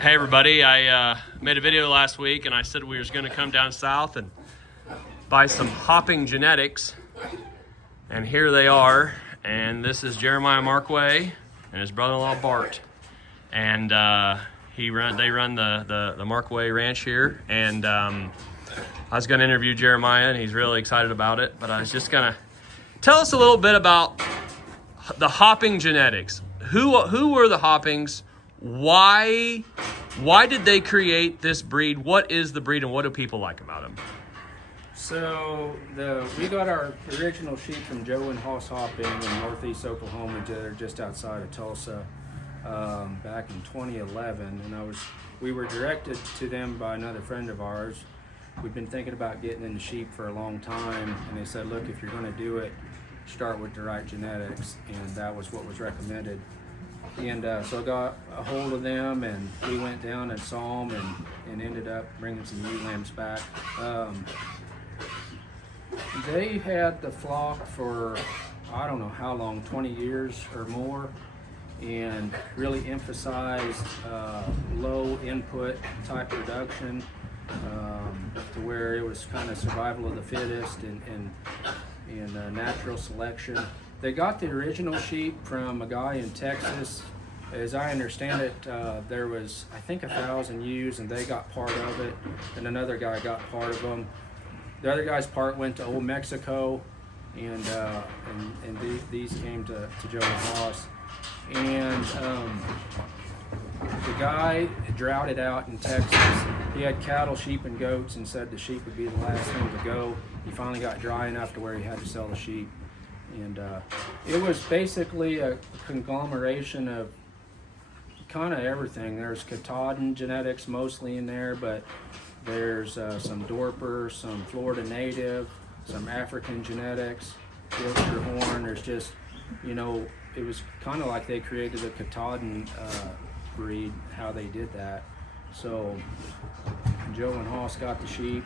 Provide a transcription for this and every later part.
Hey everybody, I made a video last week and I said we was going to come down south and buy some hopping genetics, and here they are. And this is Jeremia Markway and his brother-in-law Bart, and they run the Markway ranch here. And I was going to interview Jeremia and he's really excited about it, but I was just going to tell us a little bit about the hopping genetics. Who were the hoppings? Why did they create this breed? What is the breed and what do people like about them? So we got our original sheep from Joe and Hoss Hopping in northeast Oklahoma. They're just outside of Tulsa back in 2011, and we were directed to them by another friend of ours. We've been thinking about getting into sheep for a long time, and they said, look, if you're going to do it, start with the right genetics, and that was what was recommended. And so I got a hold of them, and we went down and saw them, and ended up bringing some ewe lambs back. They had the flock for, I don't know how long, 20 years or more, and really emphasized low input type production, to where it was kind of survival of the fittest and natural selection. They got the original sheep from a guy in Texas. As I understand it, there was, I think, 1,000 ewes, and they got part of it, and another guy got part of them. The other guy's part went to Old Mexico, and these came to Joe and Hoss. And the guy droughted out in Texas. He had cattle, sheep, and goats, and said the sheep would be the last thing to go. He finally got dry enough to where he had to sell the sheep. And it was basically a conglomeration of kind of everything. There's Katahdin genetics mostly in there, but there's some Dorper, some Florida native, some African genetics, Yorkshire horn. There's just, it was kind of like they created a Katahdin breed, how they did that. So Joe and Hoss got the sheep.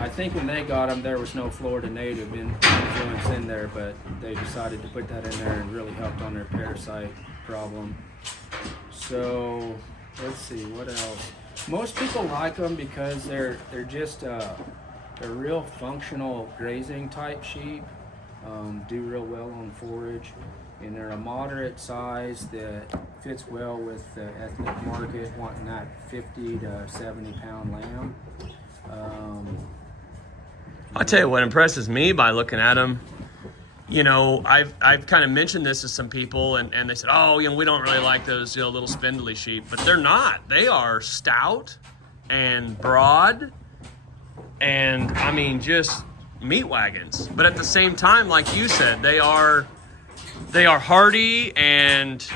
I think when they got them, there was no Florida native influence in there, but they decided to put that in there and really helped on their parasite problem. So let's see, what else? Most people like them because they're just they're real functional grazing type sheep, do real well on forage, and they're a moderate size that fits well with the ethnic market, wanting that 50 to 70 pound lamb. I'll tell you what impresses me by looking at them. I've kind of mentioned this to some people, and they said, oh, we don't really like those little spindly sheep, but they're not. They are stout and broad, and I mean just meat wagons. But at the same time, like you said, they are hardy and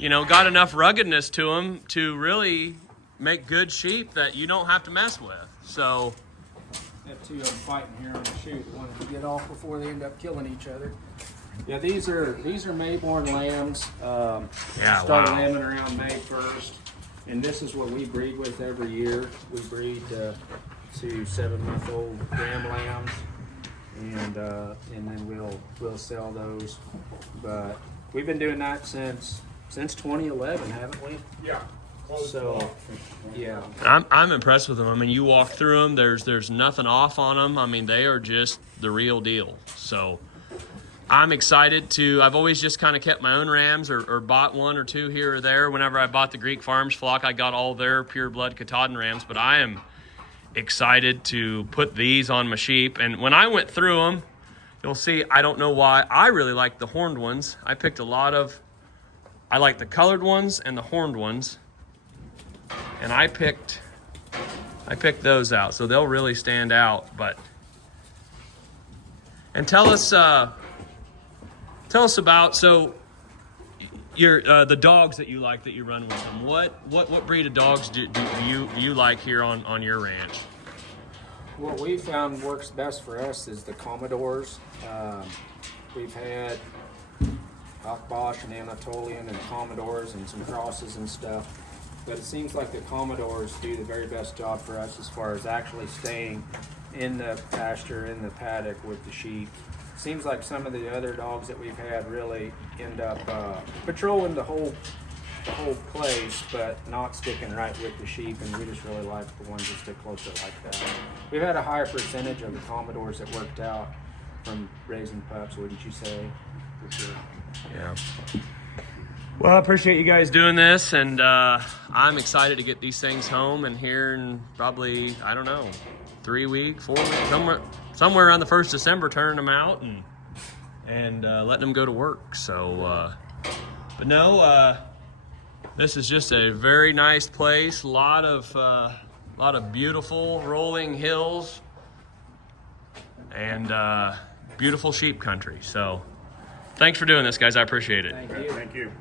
got enough ruggedness to them to really make good sheep that you don't have to mess with. So have two of them fighting here on the chute. Wanted to get off before they end up killing each other. Yeah, these are Mayborn lambs. Start lambing around May 1st, and this is what we breed with every year. We breed to 7-month-old ram lambs, and then we'll sell those. But we've been doing that since 2011, haven't we? Yeah. So, yeah. I'm impressed with them. I mean, you walk through them, there's nothing off on them. I mean, they are just the real deal. So I'm excited I've always just kind of kept my own rams or bought one or two here or there. Whenever I bought the Greek Farms flock, I got all their pure blood Katahdin rams, but I am excited to put these on my sheep. And when I went through them, you'll see, I don't know why, I really like the horned ones. I like the colored ones and the horned ones. And I picked those out, so they'll really stand out. And tell us about your the dogs that you like that you run with them. What breed of dogs do you like here on your ranch? What we found works best for us is the Commodores. We've had Akbash and Anatolian and Commodores and some crosses and stuff. But it seems like the Commodores do the very best job for us as far as actually staying in the pasture, in the paddock with the sheep. Seems like some of the other dogs that we've had really end up patrolling the whole whole place, but not sticking right with the sheep, and we just really like the ones that stick closer like that. We've had a higher percentage of the Commodores that worked out from raising pups, wouldn't you say? For sure. Yeah. Well, I appreciate you guys doing this, and I'm excited to get these things home, and here in probably, I don't know, 3 weeks, 4 weeks, somewhere around the 1st December, turning them out and letting them go to work. So, but no, this is just a very nice place. A lot of beautiful rolling hills and beautiful sheep country. So, thanks for doing this, guys. I appreciate it. Thank you. Thank you.